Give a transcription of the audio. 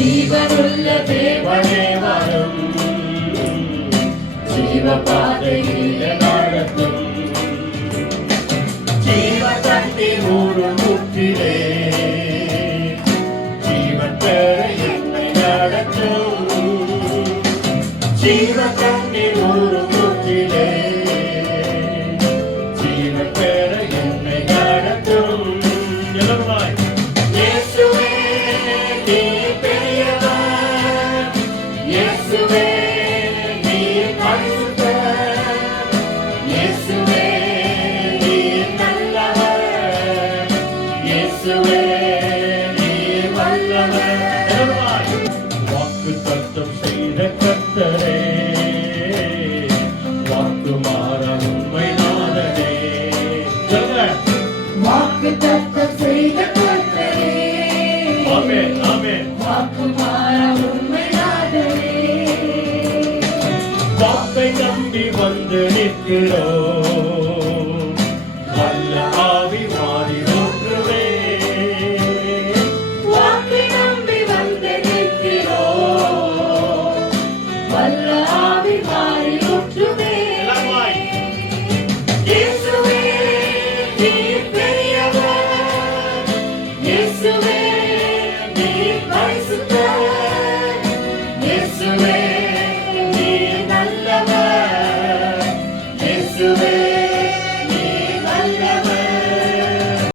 ஜீவனுள்ள தேவனே வரும் ஜீவ பாதையில் நடத்தும் ஜீவ தண்ணீர் ஒரு முற்றிலே ஜீவன் பெற என்னை நடத்தும் ஜீவ தண்ணீர் ஒரு முற்றிலே ஜீவன் பெற என்னை நடத்தும் எல்லோருமாய் இயேசுவே நீ பெரியவர் இயேசுவே நீ பரிசுத்தர் இயேசுவே நீ நல்லவர் இயேசுவே நீ வல்லவர் எல்லோருமாய் வாக்குத்தத்தம் செய்த கர்த்தரே வாக்கு மாற உண்மை நாதனே வாக்குத்தத்தம் செய்த கர்த்தரே ஆமென் ஆமென் வாக்கு மாற உண்மை நாதனே வாக்கை நம்பி வந்து நிற்கிறோம்